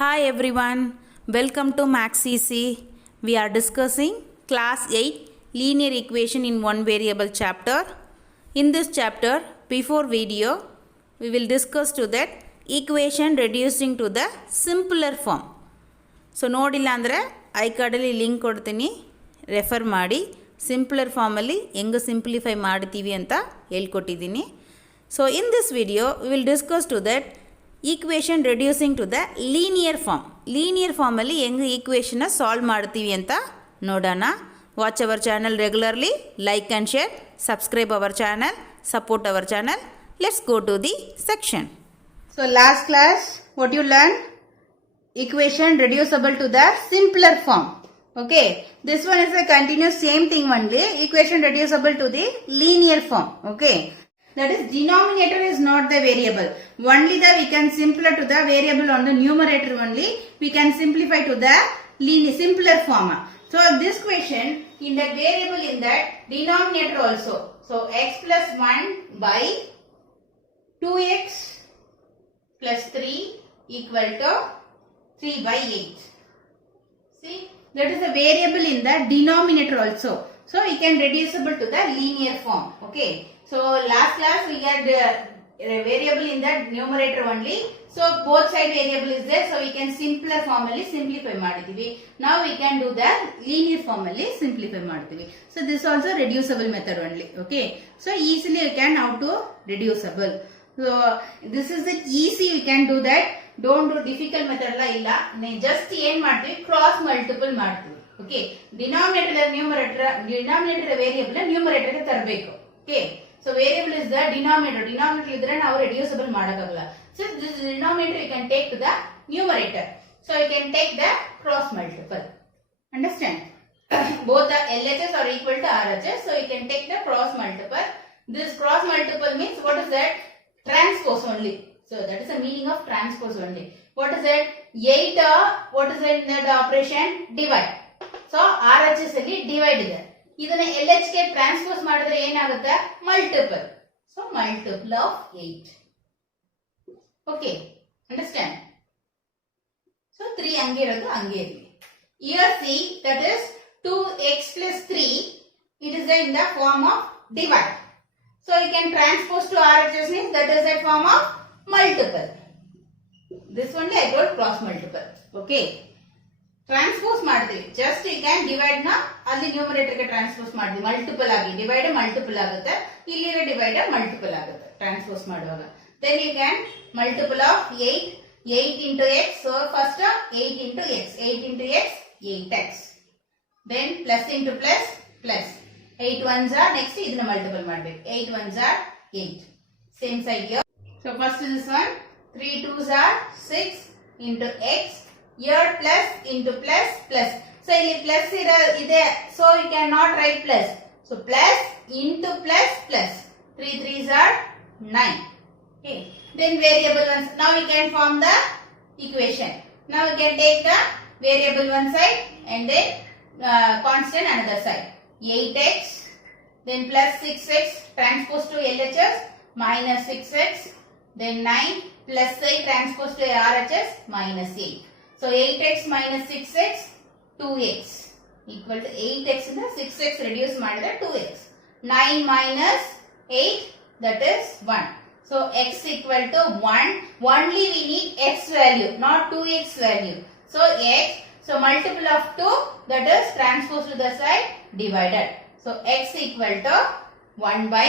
Hi everyone, welcome to Max EC. We are discussing class 8 linear equation in one variable chapter. In this chapter, before video, we will discuss to that equation reducing to the simpler form. So ನೋಡಿಲ್ಲ ಅಂದರೆ I ಕಾರ್ಡಲ್ಲಿ link ಕೊಡ್ತೀನಿ, refer ಮಾಡಿ. Simpler ಫಾರ್ಮಲ್ಲಿ ಹೆಂಗೆ simplify ಮಾಡ್ತೀವಿ ಅಂತ ಹೇಳ್ಕೊಟ್ಟಿದ್ದೀನಿ. So in this video we will discuss to that equation reducing to the linear form. Linear ಫಾರ್ಮಲ್ಲಿ ಹೆಂಗೆ ಈಕ್ವೇಷನ್ನ ಸಾಲ್ವ್ ಮಾಡ್ತೀವಿ ಅಂತ ನೋಡೋಣ. Watch our channel regularly, like and share, subscribe our channel, support our channel. Let's go to the section. So last class what you learned? Equation reducible to the simpler form. Okay, this one is a continuous same thing only. Equation reducible to the linear form. Okay, that is denominator is not the variable. Only the we can simpler to the variable on the numerator only. We can simplify to the linear simpler form. So this question in the variable in that denominator also. So x plus 1 by 2x plus 3 equal to 3 by 8. See, that is a variable in the denominator also. So we can reducible to the linear form. Okay. So last class we had a variable in the numerator only. So both side variable is there. So we can simpler formally simplify ಮಾಡಿದೀವಿ. Now we can do the linear formally simplify ಮಾಡಿದೀವಿ. So this also reducible method only. Okay. So easily you can how to reducible. So this is it easy, we can do that. Don't do difficult method la illa. Just ಏನ್ ಮಾಡ್ತೀವಿ, cross multiple ಮಾಡ್ತೀವಿ. Okay, denominator numerator variable numerator ಗೆ ತರಬೇಕು. Okay, so variable is the denominator ಇದ್ರೆ ನಾವು reducible ಮಾಡಕ್ಕಾಗಲ್ಲ. So this denominator you can take to the numerator. So you can take the cross multiple. Understand? both the LHS are equal to RHS, so you can take the cross multiple. This cross multiple means what is that? Transpose only. So that is the meaning of transpose only. What is it? 8 what is it in that operation? Divide. So RHS ಅಲ್ಲಿ divide ಇದೆ. ಇದನ್ನ LH ಗೆ transpose ಮಾಡಿದ್ರೆ ಏನಾಗುತ್ತೆ? Multiple. So multiple of 8. Okay, understand? So 3 ಹಂಗೆ ಇರೋದು ಹಂಗೆ ಇರಲಿ. Here see, that is 2x plus 3, it is in the form of divide. So you can transpose to RHS means that is that form of multiple. This one I told cross multiple. Okay. Transpose ಮಾಡಿದ್ವಿ. Just you can divide na ಅಲ್ಲಿ numerator ಗೆ transpose ಮಾಡಿದ್ವಿ. multiple ಆಗಿ divide multiple ಆಗುತ್ತೆ. ಇಲ್ಲಿರೋ divide multiple ಆಗುತ್ತೆ transpose ಮಾಡುವಾಗ. Then you can multiple of 8 into x. So first 8 into x. 8 into x 8x. Then plus into plus plus. 8 ones are next ಇದನ್ನ multiple ಮಾಡಬೇಕು. 8 ones are 8. Same side here. So first this one 3 2s are 6 into x. Here plus into plus plus. So ಇಲ್ಲಿ plus ಇದೆ. So you cannot write plus. So plus into plus plus. 3 3s are 9. Okay. Then variable ones. Now we can form the equation. Now we can take the variable one side and then constant another side. 8x, then plus 6x transpose to LHS minus 6x, then 9 plus 8 transpose to RHS minus 8. So 8x minus 6x 2x equal to 8x in the 6x reduce ಮಾಡಿದ್ರೆ 2x. 9 minus 8 that is 1. So x equal to 1. Only we need x value, not 2x value. So x, so multiple of 2 that is transposed to the side divided. So x equal to 1 by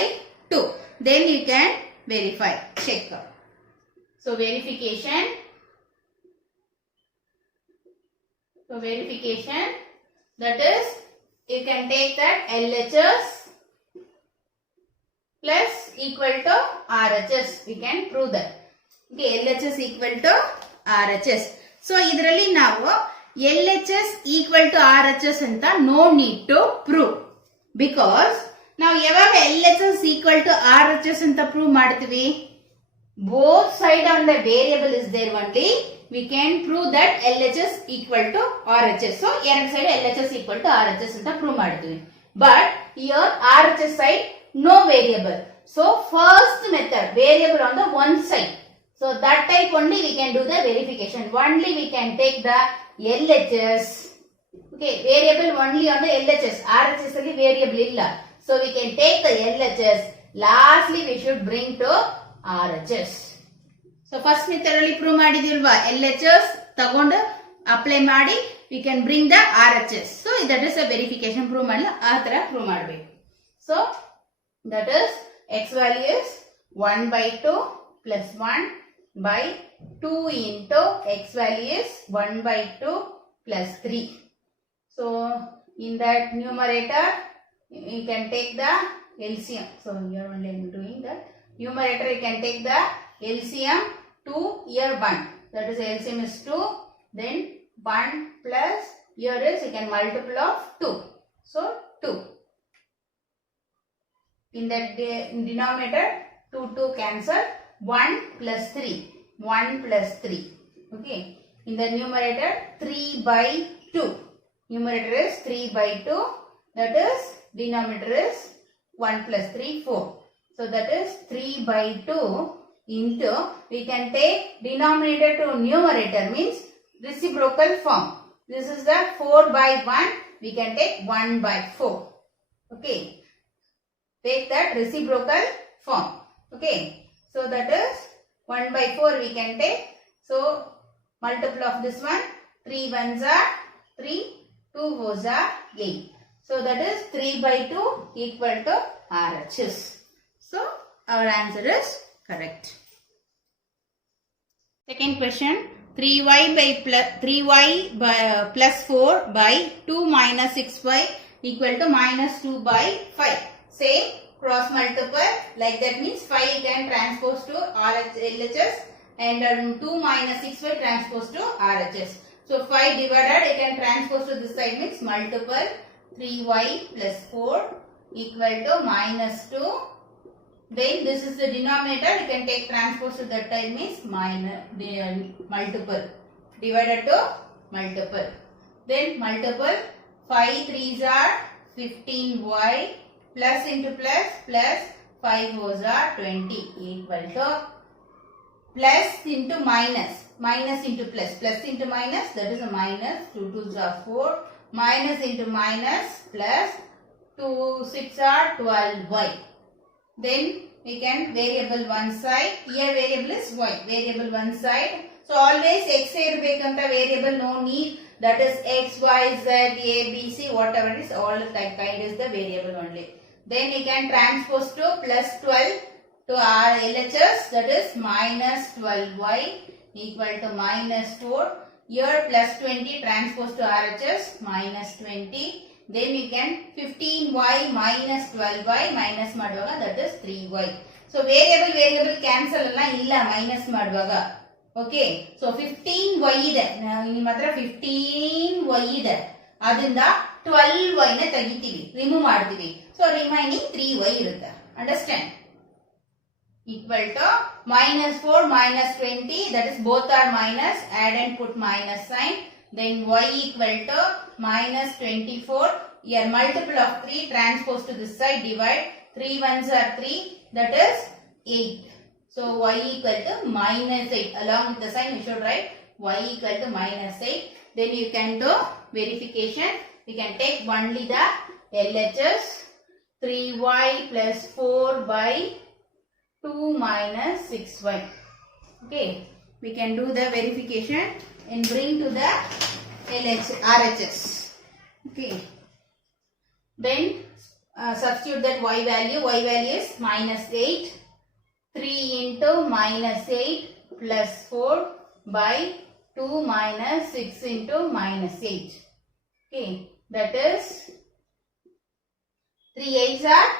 2. Then you can verify, check. So verification. So verification, that is you can take that LHS plus equal to RHS. We can prove that. Okay, LHS equal to RHS. So ಇದರಲ್ಲಿ ನಾವು LHS equal to RHS ಅಂತ no need to prove, because ನಾವು ಯಾವಾಗ LHS equal to RHS ಅಂತ prove ಮಾಡ್ತೀವಿ, both side on the variable is there only, we can prove that LHS equal to RHS. So ಎರಡು side LHS equal to RHS ಅಂತ prove ಮಾಡ್ತೀವಿ. But here RHS side no variable. So first method variable on the one side. So that type only we can do the verification. Only we can take the LHS. Okay, variable only on the LHS. RHS only variable illa. So we can take the LHS. Lastly we should bring to RHS. So first method only prove madidilva. LHS tagondu apply ಮಾಡಿ we can bring the RHS. So that is a verification prove ಮಾಡಲು ಆ ತರ prove ಮಾಡಬೇಕು. So that is x value is 1 by 2 plus 1 by 2 into x value is 1 by 2 plus 3. So in that numerator you can take the LCM. So here only I am doing that. Numerator you can take the LCM 2 here 1. That is LCM is 2. Then 1 plus here is you can multiple of 2. So 2. In that denominator 2 cancel. 1 plus 3. 1 plus 3. Okay. In the numerator 3 by 2. Numerator is 3 by 2. That is denominator is 1 plus 3 4. So that is 3 by 2 into we can take denominator to numerator means reciprocal form. This is the 4 by 1. We can take 1 by 4. Okay. Take that reciprocal form. Okay. So that is 1 by 4 we can take. So multiple of this one. 3 ones are 3. 2 fours are 8. So that is 3 by 2 equal to RHS. So our answer is correct. Second question. 3y plus 4 by 2 minus 6y equal to minus 2 by 5. Same cross multiple, like that means 5 can transpose to LHS and 2 minus 6y transpose to RHS. So 5 divided you can transpose to this side means multiple 3y plus 4 equal to minus 2. Then this is the denominator, you can take transpose to that side means minus multiple divided to multiple. Then multiple 5 3s are 15y plus into plus plus 5 4s are 20 equal to plus into minus minus into plus plus into minus that is a minus 2 2s are 4 minus into minus plus 2 6 are 12y. Then we can variable one side. Here variable is y. Variable one side. So always x irbekanta variable no need. That is x, y, z, a, b, c whatever it is all that kind is the variable only. Then we can transpose to plus 12 to our LHS that is minus 12y equal to minus 4. Here plus 20 transpose to RHS minus 20. Then we can 15y minus 12y minus ಮಾಡುವಾಗ that is 3y. So variable cancel alla illa minus ಮಾಡುವಾಗ. Okay. So 15y ಇದೆ. ನಿಮ್ಮ ಹತ್ರ 15y ಇದೆ. ಅದರಿಂದ 12y ನ ತೆಗಿತೀವಿ. Remove ಮಾಡ್ತೀವಿ. So remaining 3y ಇರುತ್ತೆ. Understand? Equal to minus 4 minus 20 that is both are minus. Add and put minus sign. Then y equal to minus 24. Here multiple of 3 transpose to this side divide. 3 ones are 3 that is 8. So y equal to minus 8. Along with the sign we should write y equal to minus 8. Then you can do verification. We can take only the LHS 3y plus 4 by 2 minus 6y. Okay. We can do the verification and bring to the RHS. Okay. Then substitute that y value. Y value is minus 8. 3 into minus 8 plus 4 by 2 minus 6 into minus 8. Okay. That is 3 8s are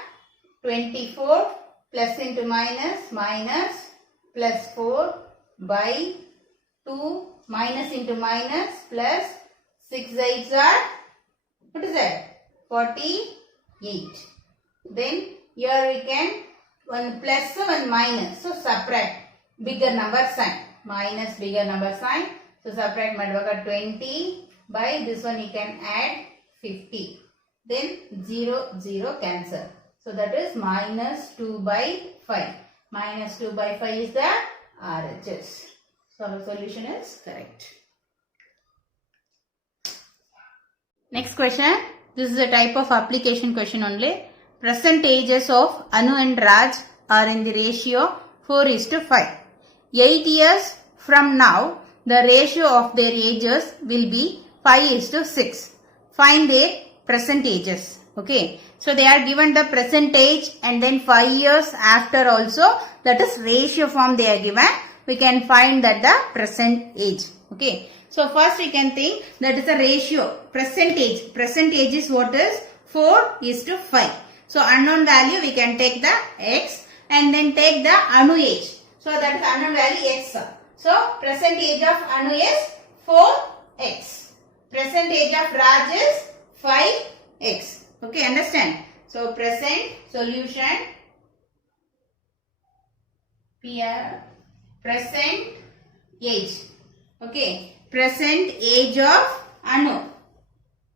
24 plus into minus minus plus 4 by 2 minus into minus plus 6 8s are what is that? 48. Then here we can one plus one minus. So subtract bigger number sign. Minus bigger number sign. So subtract ಮಾಡುವಾಗ 20 by this one you can add 50. Then 0 0 cancel. So that is minus 2 by 5. Minus 2 by 5 is the RHS. So our solution is correct. Next question. This is a type of application question only. Present ages of Anu and Raj are in the ratio 4:5. 8 years from now, the ratio of their ages will be 5:6. Find their present ages. Okay. So they are given the present age and then 5 years after also, that is ratio form they are given. We can find that the present age. Okay. So first we can think that is a ratio. Percentage. Percentage is what is 4:5. So unknown value we can take the x and then take the Anu age. So that is unknown value x. So present age of Anu is 4x. Present age of Raj is 5x. Okay, understand? So present solution present age. Okay. Present age of Anu.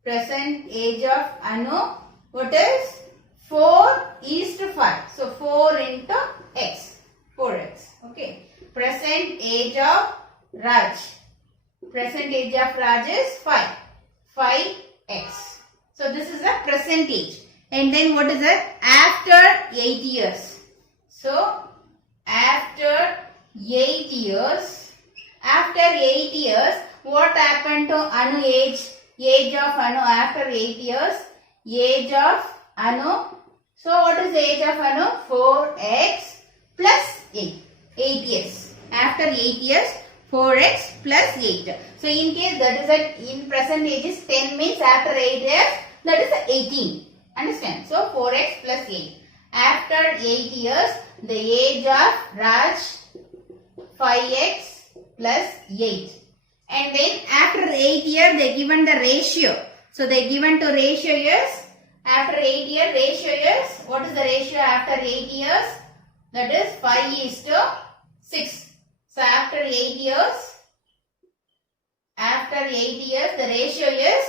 Present age of Anu. What is 4:5. So 4 into x. 4x. Okay. Present age of Raj. Present age of Raj is 5. 5x. So this is the present age. And then what is it? After 8 years. So after 8 years. After 8 years, what happened to Anu age? Age of Anu after 8 years. Age of Anu. So what is the age of Anu? 4x plus 8. 8 years. After 8 years, 4x plus 8. So in case that is at in present age is 10 means after 8 years, that is 18. Understand? So 4x plus 8. After 8 years, the age of Raj 5x plus 8. And then after 8 years, they given the ratio. So they given to ratio is, after 8 year ratio is, what is the ratio after 8 years? That is 5:6. So after 8 years, the ratio is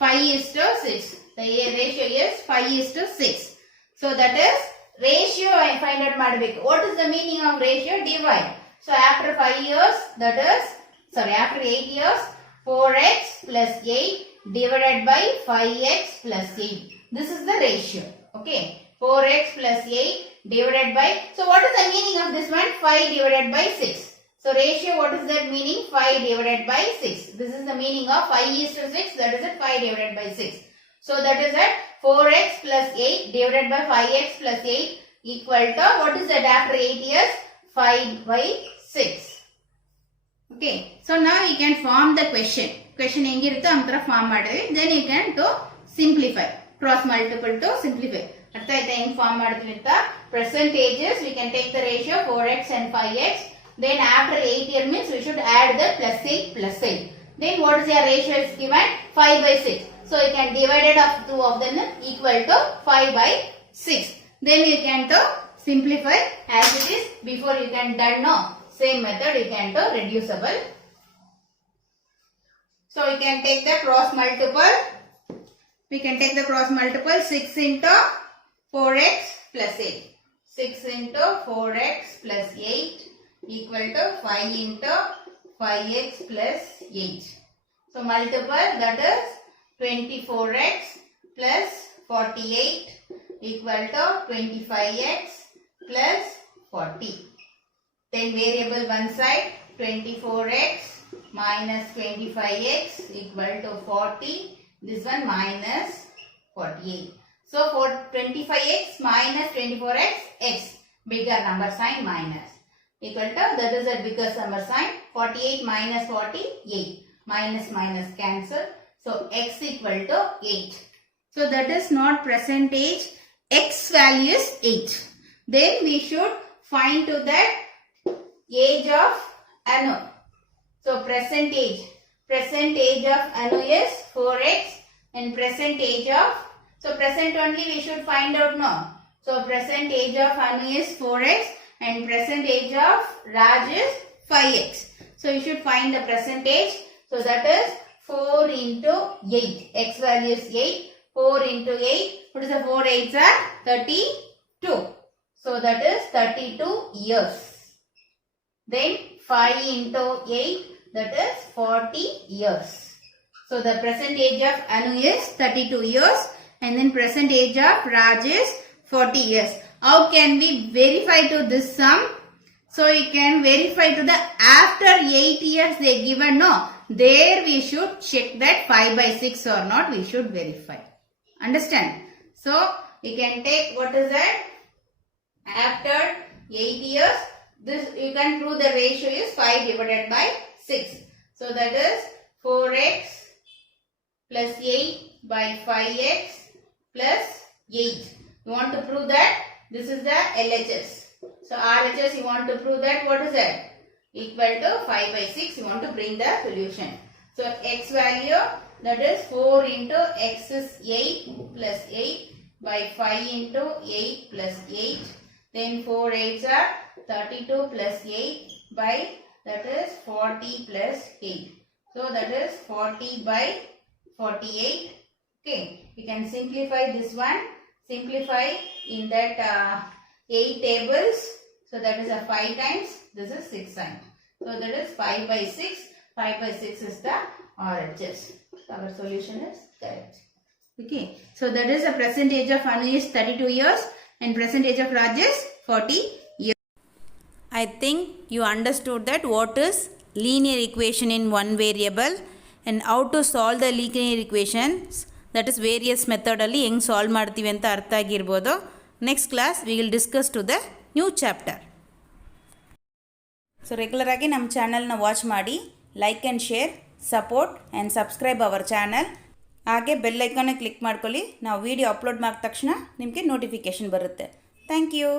5:6. The ratio is 5:6. So that is ratio I find out madbeku. What is the meaning of ratio? Divide. So after 5 years, that is, after 8 years, 4x plus 8 divided by 5x plus 8. This is the ratio. Okay. 4x plus 8 divided by, so what is the meaning of this one? 5 divided by 6. So ratio, what is that meaning? 5 divided by 6. This is the meaning of 5:6. That is it, 5 divided by 6. So that is it, 4x plus 8 divided by 5x plus 8 equal to, what is that after 8 years? 5/6. Okay. So now you can form the question. Question ಹೆಂಗಿರುತ್ತೋ ಅಂತರ form ಮಾಡಿದ್ವಿ. Then you can to simplify. Cross multiple to simplify. ಅರ್ಥ ಆಯ್ತಾ ಹೆಂಗ್ form ಮಾಡ್ತೀವಿ ಅಂತ? Present ages we can take the ratio 4x and 5x. Then after 8 year means we should add the plus 8 plus 8. Then what is your ratio is given? 5/6. So you can divide it of two of them equal to 5/6. Then you can to simplify as it is. Before you can done no. Same method you can do reducible. So we can take the cross multiple. We can take the cross multiple 6 into 4x plus 8. 6 into 4x plus 8 equal to 5 into 5x plus 8. So multiple, that is 24x plus 48 equal to 25x plus 40. Then variable one side, 24x minus 25x equal to 40. This one minus 48. So for 25x minus 24x, x bigger number sign minus equal to, that is a bigger number sign, 48 minus 48. Minus minus cancel. So x equal to 8. So that is not present age. X value is 8. Then we should find to that age of Anu. So present age of Anu is 4x and present age of, so present only we should find out now. So present age of Anu is 4x and present age of Raj is 5x. So you should find the present age. So that is 4 into 8. X value is 8. 4 into 8. What is the 4 8s are? 32. So that is 32 years. then 5 into 8, that is 40 years. So the present age of Anu is 32 years and then present age of Raj is 40 years. How can we verify to this sum? So you can verify to the after 8 years they given, no. There we should check that 5 by 6 or not, we should verify. Understand? So you can take, what is that? After 8 years, this you can prove the ratio is 5 divided by 6. So that is 4x plus 8 by 5x plus 8. You want to prove that this is the LHS. So RHS you want to prove that, what is that? Equal to 5 by 6, you want to bring the solution. So x value, that is 4 into x is 8 plus 8 by 5 into 8 plus 8. Then 4 8s are 32 plus 8 by, that is 40 plus 8. So that is 40 by 48. Okay, you can simplify this one. Simplify in that 8 tables. So that is a 5 times. This is 6 times. So that is 5 by 6. 5 by 6 is the RHS. So our solution is correct. Okay. So that is the present age of Anu is 32 years and present age of Raj is 40 years. I think you understood that what is linear equation in one variable and how to solve the linear equations, that is various method alli heng solve ಮಾಡ್ತೀವಿ ಅಂತ ಅರ್ಥ ಆಗಿರಬಹುದು. Next class we will discuss to the new chapter. So regular ಆಗಿ ನಮ್ಮ channel ನ watch ಮಾಡಿ, like and share, support and subscribe our channel. ಹಾಗೆ bell icon click ಮಾಡ್ಕೊಳ್ಳಿ. ನಾವು ವಿಡಿಯೋ ಅಪ್ಲೋಡ್ ಮಾಡಿದ ತಕ್ಷಣ ನಿಮಗೆ ನೋಟಿಫಿಕೇಶನ್ ಬರುತ್ತೆ. Thank you.